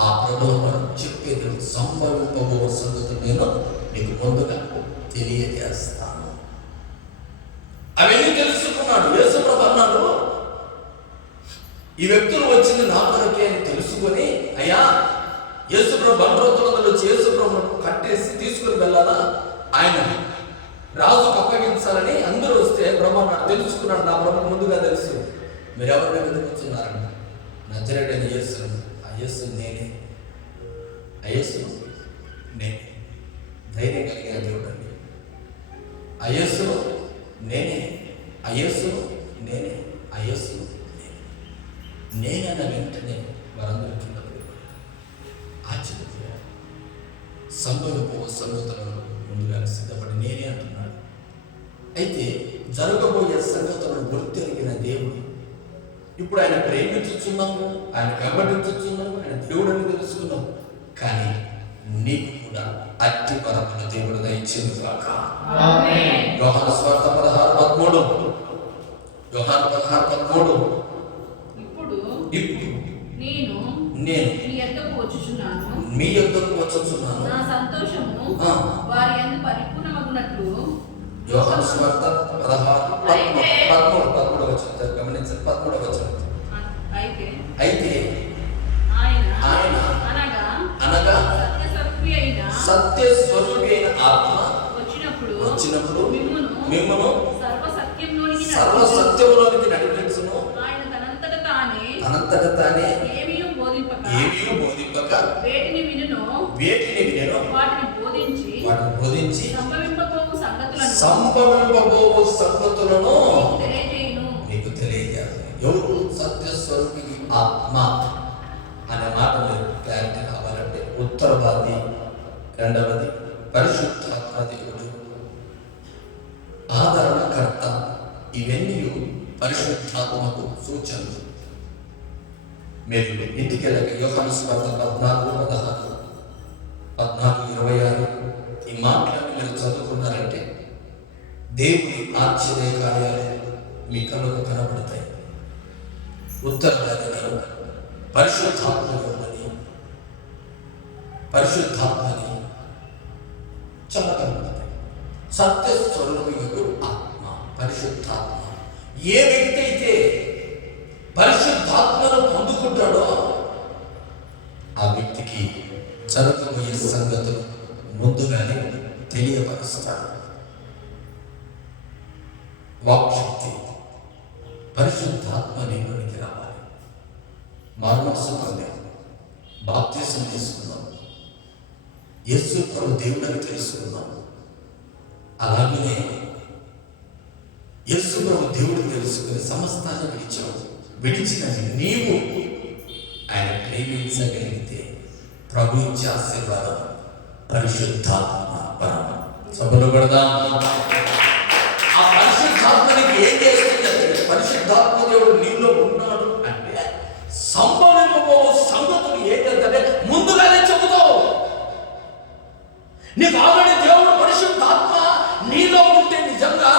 ఆ ప్రభువు మనం చెప్పేది, సంభవింపబో సంగతులు నేను నీకు ముందుగా తెలియజేస్తాను. అవన్నీ తెలుసుకున్నాడు యేసు ప్రభు. అన్నాడు, ఈ వ్యక్తులు వచ్చింది నా కొరకే అని తెలుసుకొని, అయ్యా యేసు ప్రభు బండ్రోతులందరూ వచ్చి యేసు ప్రభువును కట్టేసి తీసుకుని వెళ్ళాలా, ఆయన రాజుకు అప్పగించాలని అందరూ వస్తే ప్రభు నాకు తెలుసుకున్నాడు. నా ప్రభు ముందుగా తెలుసు. మీరు ఎవరిని వెతుకుతున్నారంట? నజరేయుడైన యేసు. ఆ యేసు నేనే, ఆ యేసు నేనే. ధైర్యం కలిగిన దేవుడు అండి. ఆ యేసు నేనే, ఆ యేసు నేనే, ఆ యేసు నేనన్న వెంటనే వారందరూ కింద పడిపోయారు, ఆశ్చర్యపోయారు. సంభవింపో సంగతులను ముందుగా సిద్ధపడి నేనే అంటున్నాడు. అయితే జరగబోయే సంగతులను గుర్తెరిగిన దేవుడు. ఇప్పుడు ఆయన ప్రేమించుచున్నాము, ఆయన వెంబడించుచున్నాము, ఆయన దేవుడని తెలుసుకున్నాం. కానీ నీకు కూడా అట్టి పరమైన దేవుడు దయచేది కాక. యోహాను సువార్త 16:13. యోహాను 16:13. ఇప్పుడు నేను మీ యొద్దకు వచ్చుచున్నాను, నా సంతోషము వారి యందు పరిపూర్ణమగునట్లు. యోహాను సువార్త 16:13 వచనం గమనించండి. 13వ వచనం. అయితే ఆయన అనగా సత్య స్వరూపి అయిన ఆత్మ వచ్చినప్పుడు మిమ్మును సర్వసత్యములోనికి నడిపించును. తనంతట తానే ఏమీయూ బోధింపక వేటిని వినెనో వాటిని బోధించి సంభవింపబోవు సంగతులను మీకు తెలియజేయాలి. ఎవరు? సత్యస్వరూపి ఆత్మ అనే మాట మీరు క్లారిటీ కావాలంటే ఉత్తరవాది, రెండవది పరిశుద్ధాత్మ దేవుడు, ఆదరణకర్త. ఇవన్నీ పరిశుద్ధాత్మకు సూచనలు. మీరు ఇంటికి వెళ్ళక యోహాను సువార్త 14:16, 14:26 ఈ మాటలను మీరు చదువుకున్నారంటే దేవుని ఆశ్చర్య కార్యాలు మీ కళ్ళకు కనబడతాయి. ఉత్తరాలని, పరిశుద్ధాత్మని చాలా కనబడతాయి. సత్యస్వరూపియగు ఆత్మ, పరిశుద్ధాత్మ. ఏ వ్యక్తి అయితే పరిశుద్ధాత్మను పొందుకుంటాడో ఆ వ్యక్తికి జరగబోయే సంగతులు ముందుగానే తెలియపరుస్తాడు. వాక్శక్తి, పరిశుద్ధాత్మ నీలోనికి రావాలి. మారుమనసు పొందాం, బాప్తిసం తీసుకున్నాం, యేసు ప్రభు దేవుడని తెలుసుకున్నాం. అలాగనే యేసు ప్రభు దేవుడు తెలుసుకుని సమస్తాన్ని విడిచిన నీవు ఆయన ప్రేమించగలిగితే ప్రభు ఇచ్చే ఆశీర్వాదం పరిశుద్ధాత్మ వరం. సభలు పడదాం. ఆ పరిశుద్ధాత్మనికి ఏం చేస్తుందంటే, పరిశుద్ధాత్మ దేవుడు నీలో ఉన్నాడు అంటే సంభవింపబో సంగతులు ఏంటంటే ముందుగానే చెబుతావు. నీకు ఆల్రెడీ దేవుడు పరిశుద్ధాత్మ నీలో ఉంటే, నిజంగా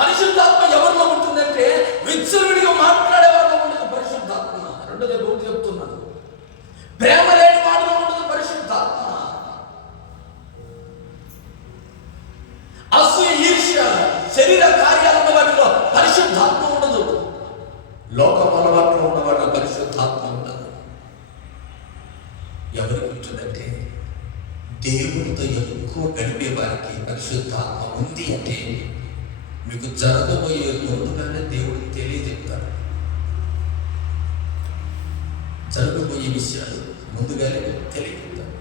పరిశుద్ధాత్మ ఎవరిలో ఉంటుందంటే విచ్చలవిడిగా మాట్లాడే వాళ్ళలో ఉండదు పరిశుద్ధాత్మ. రెండోది బోధి చెప్తున్నాను, ప్రేమ లేని వాడిలో ఉండదు పరిశుద్ధాత్మ. అసూయ, ఈర్ష్య, శరీర కార్యాలు ఉన్న వాటిలో పరిశుద్ధాత్మ ఉండదు. లోక అలవాట్లో ఉన్న వాటిలో పరిశుద్ధాత్మ ఉండదు. ఎవరికి ఉంటుందంటే దేవునితో ఎక్కువ గడిపే వారికి పరిశుద్ధాత్మ ఉంది అంటే మీకు జరగబోయే ముందుగానే దేవుడికి తెలియజెప్తాడు. జరగబోయే విషయాలు ముందుగానే తెలియజెప్తాడు.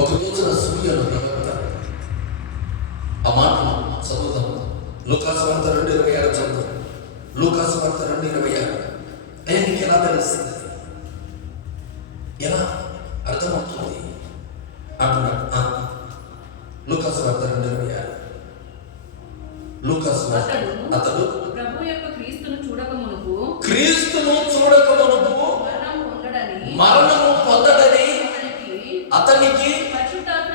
ఒక రోజున సూర్యుడు ప్రవక్త ఆ మాటను చదువుతాం. లూకాసు వార్త 2:26 చదువుతాం. లూకాసు వార్త 2:26. నీకు ఎలా తెలుస్తుంది, ఎలా అర్థమవుతుంది అంటున్నాడు. లూకాసు వార్త 2:26. లూకాసు వార్త అతడు క్రీస్తును చూడకమునుపు మరణము పొందడని అతనికి పరిశుద్ధాత్మ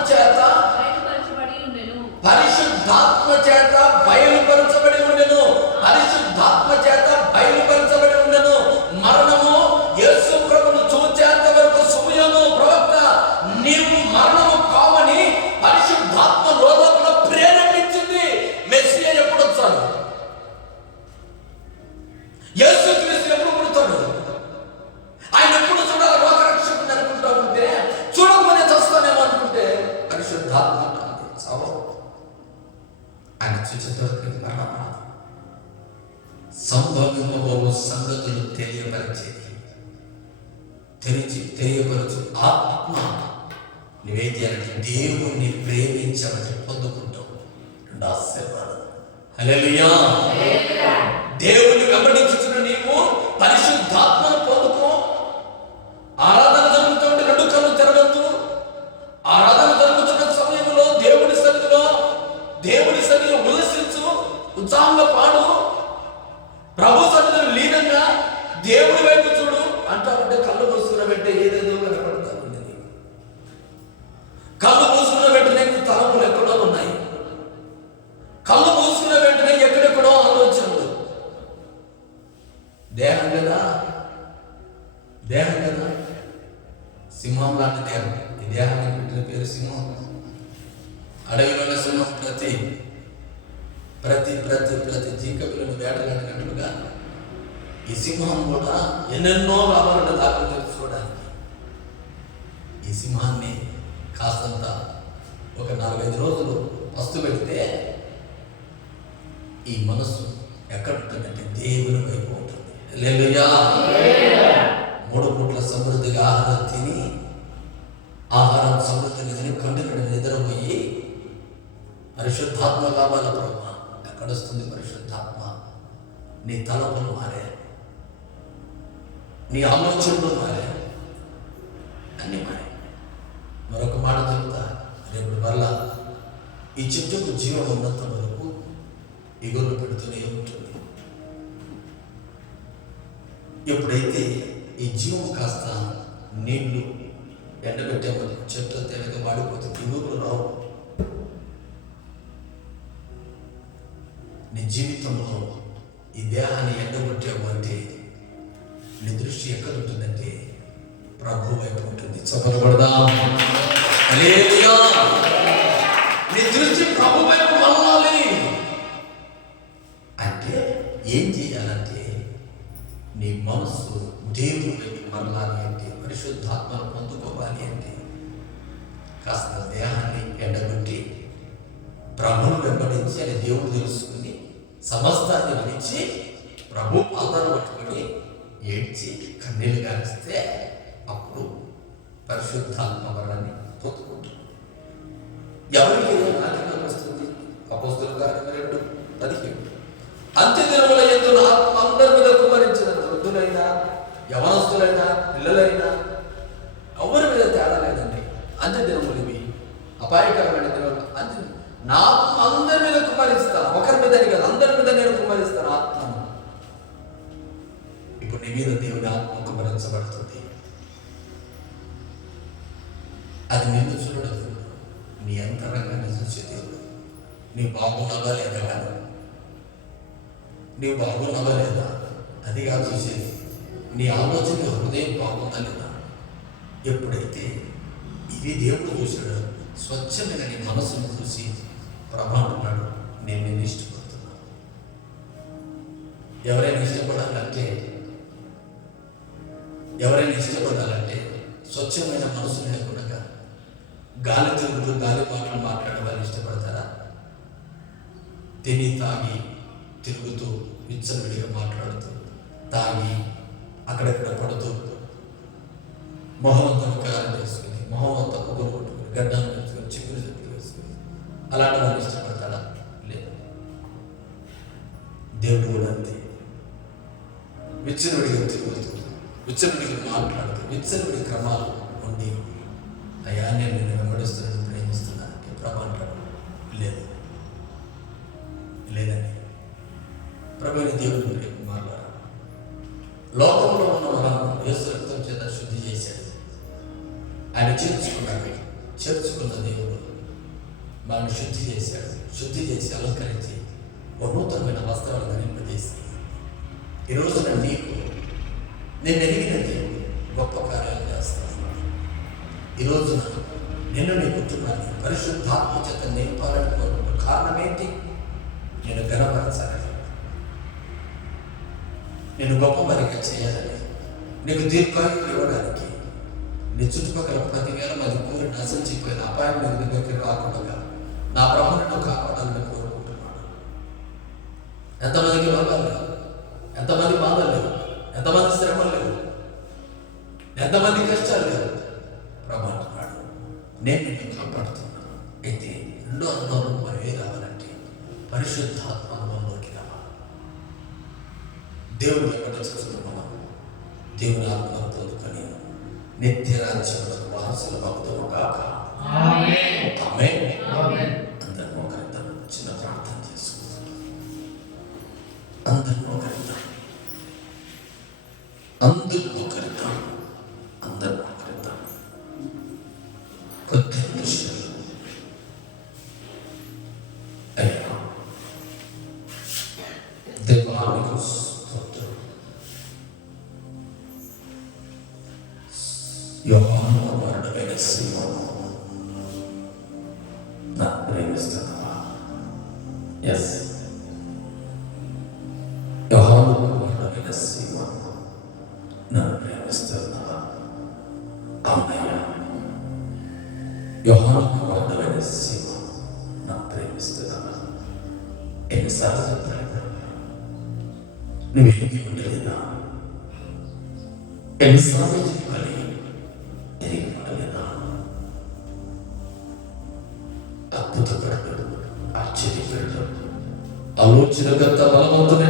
చేత బయలుపరచబడి ఉండెను. పరిశుద్ధాత్మ చేత బయలుపరచబడి ఉండెను. మరణము యేసు ప్రభువును చూచేంత వరకు సమయము ప్రవక్త నీవు మరణము కావని పరిశుద్ధాత్మ లోపల ప్రేరేపించింది. మెస్సియా ఎప్పుడు వచ్చాడు? యేసు క్రీస్తు ఎప్పుడు పుడతాడు? ఆయన ఎప్పుడు చూడాలి? లోకరక్షకుని అనుకుంటా ఉంటే, చూడకపోతే చస్తానేమో అనుకుంటే పరిశుద్ధాత్మ ఆయన చూచేటప్పుడు సంభవింపబోవు సంగతులు తెలియపరచు ఆత్మ. నివేద్యానికి దేవుణ్ణి ప్రేమించమని పొందుకుంటావు. రెండు ఆశీర్వాదం. హల్లెలూయా. దేవుని వెంబడించుచున్న నీవు పరిశుద్ధాత్మను పొందుకో. ఆరాధన జరుగుతుంటే రెండు కళ్ళు తెరవద్దు. ఆరాధన జరుగుతున్న సమయంలో దేవుని సన్నిధిలో ఉల్లసించు, ఉత్సాహంగా పాడు, ప్రభు సన్నిధిలో లీనంగా దేవుడి వైపు చూడు అంటారంటే కళ్ళు మూసుకున్న వెంటనే ఏదేదో కనపడతా ఉంది. కళ్ళు మూసుకున్న వెంటనే తలపులు ఎక్కడో ఉన్నాయి. కళ్ళు మూసుకున్న వెంటనే ఎక్కడెక్కడో ఆలోచనలు. దేహం కదా సింహం లాంటి దేహం. ఈ దేహానికి పెట్టిన పేరు సింహం. అడవిలో సింహం ప్రతి జింక పిల్లలు వేటగాడినట్లుగా ఈ సింహం కూడా ఎన్నెన్నో రావాలంటే దాఖలు తెలుసుకోవడానికి. ఈ సింహాన్ని కాస్తంత ఒక 45 రోజులు పస్తు పెడితే ఈ మనస్సు ఎక్కడ ఉంటుందంటే దేవుని వైపు ఉంటుంది. హల్లెలూయా. 3 పూట్ల సమృద్ధిగా ఆహారం తిని, ఆహారం సమృద్ధిగా తిని కంటికి నిద్రపోయి పరిశుద్ధాత్మ కావాల ప్రభు. ఎక్కడొస్తుంది పరిశుద్ధాత్మ? నీ తలపులు మారే, నీ ఆలోచనలు మారే, అన్ని మారే. మరొక మాట చెప్తా, రేపు వల్ల ఈ చెట్టుకు జీవం ఉన్నంత వరకు ఇగురు పెడుతూనే ఉంటుంది. ఎప్పుడైతే ఈ జీవం కాస్త నీళ్లు ఎండబెట్టామో చెట్టు తెలక వాడిపోతే దిగులు రావు. నీ జీవితంలో ఈ దేహాన్ని ఎండగొట్టావు అంటే నీ దృష్టి ఎక్కడ ఉంటుందంటే ప్రభు వైపు ఉంటుంది. చదవబడదా? హల్లెలూయా! నీ దృష్టి ప్రభు వైపు మళ్ళాలి అంటే ఏం చేయాలంటే నీ మనసు దేవుని వైపు మరలాలి అంటే, పరిశుద్ధాత్మను పొందుకోవాలి అంటే కాస్త దేహాన్ని ఎండగొట్టి ప్రభువును వెంబడించి అని దేవుడు తెలుసుకుని సమస్తాన్ని విడిచి ప్రభు పాదాలు పట్టుకొని ఏడ్చి కన్నీళ్ళు గారిస్తే అప్పుడు పరిశుద్ధాత్మ వరాన్ని పొందుకుంటుంది. ఎవరికి నాటికం వస్తుంది? అపోస్తలుల కార్యములు 2:17 అంత్యదినముల యందు నా ఆత్మ అందరి మీద కుమ్మరించిన, వృద్ధులైనా యవనస్తులైనా పిల్లలైనా ఎవరి మీద తేడా లేదండి. అంత్యదినములు ఇవి అపాయకరమైన దినములు. నా ఆత్మ అందరి మీద కుమ్మరిస్తాను, ఒకరి మీద కాదు, అందరి మీద నేను కుమ్మరిస్తాను ఆత్మను. ఇప్పుడు నీ మీద దేవుని ఆత్మ కుమ్మరించబడుతుంది. అది నిన్ను చూడదు, నీ అంతరంగాన్ని చూసే దేవుడు. నీ బాగున్నావా లేదా కాదు, నీ బాగున్నావా లేదా అది కాదు చూసేది, నీ ఆలోచన హృదయం బాగుందా లేదా. ఎప్పుడైతే ఇవి దేవుడు చూశాడు, స్వచ్ఛమైన నీ మనసును చూసి ప్రభు అంటున్నాడు, నేను నిన్ను ఇష్టపడుతున్నాను. ఎవరైనా ఇష్టపడాలంటే స్వచ్ఛమైన మనసు లేకుండా గాలి తిరుగుతూ గాలి మాటలు మాట్లాడే వాళ్ళు ఇష్టపడతారా? తిని తాగి తిరుగుతూ విచ్చలవిడిగా మాట్లాడుతూ తాగి అక్కడెక్కడ పడుతూ మొహం అంతా కారం వేసుకుని మొహం అంతా పొగలు కొట్టుకుని గడ్డాన్ని వేసుకుని చిక్కులు చెప్పులు వేసుకుని అలాంటి వాళ్ళు ఇష్టపడతారా? లేదు. దేవుడు కూడా అంతే. విచ్చలవిడిగా తిరుగుతూ విచ్చలవిడిగా మాట్లాడుతూ విచ్చలవిడి క్రమాలు ఉండి అయ్యా నేను నిన్ను వెంబడిస్తున్నాను, ప్రేమిస్తున్నా అంటే ప్రభు అంటాడు లేదు, లేదని. ప్రభుని దేవుని రేపు మాట్లాడారు. లోకంలో ఉన్న మనం యేసు రక్తం చేత శుద్ధి చేశాడు. ఆయన చేర్చుకున్నాడు. చేర్చుకున్న దేవుడు మనల్ని శుద్ధి చేశాడు. శుద్ధి చేసి అలంకరించి ఒక నూతనమైన వస్త్రాలు ధరింపజేసి ఈ రోజున నీకు నేను ఎరిగిన దేవుడు గొప్ప కార్యాలు చేస్తాను. ఈ రోజున నిన్ను నీ కుటుంబాన్ని పరిశుద్ధాత్మ చేత నింపాలని కోరుకుంటున్నాను. కారణం ఏంటి? నేను గణపరచాలని, నేను గొప్ప వారిగా చేయాలని, నీకు దీర్ఘాయువు ఇవ్వడానికి, నీ చుట్టుపక్కల 10,000 మంది కూరి నశించిపోయిన అపాయం మీద దగ్గరికి రాకుండా నా ప్రభువును కాపాడాలని కోరుకుంటున్నాను. ఎంతమందికి రోగాలు లేవు, ఎంతమంది బాధలు లేవు, ఎంతమంది శ్రమలు లేవు, ఎంతమంది కష్టాలు లేవు. ప్రభు అంటున్నాడు నేను నిన్ను కాపాడుతున్నాను. అయితే రెండో అనుభవం మరి రావాలంటే పరిశుద్ధాత్మ అనుభవంలోకి రావాలి. దేవుడు వెంబడించుకుంటున్నాం. దేవుని ఆత్మను పొందుకొని నిత్య రాజ్యంలో వారసులు భక్తులు కాక. ఆమేన్. అందరూ ఒకరిద్దాం. చిన్న ప్రార్థన చేసుకుంటాం. అందరూ ఒకరిద్దాం. కొద్ది నిమిషాలు అయ్యా దేవానికి స్తోత్రం. యోహాను కుమారుడైన సీమోను నా ప్రేమిస్తున్నావా? ఎస్. యోహాను కుమారుడైన సీమోను నన్ను ప్రేమిస్తున్నావా? అవునయ్యా. యోహాను కుమారుడైన సీమోను నన్ను ప్రేమిస్తున్నావా? ఎన్నిసార్లు చెప్పాను? నువ్వు ఎరిగి ఉండలేదా? ఎన్నిసార్లు చెప్పాలి? ఎరిగి ఉండలేదా? అద్భుతపడతాడు, ఆశ్చర్యపడతాడు, ఆలోచనగత బలవంతుని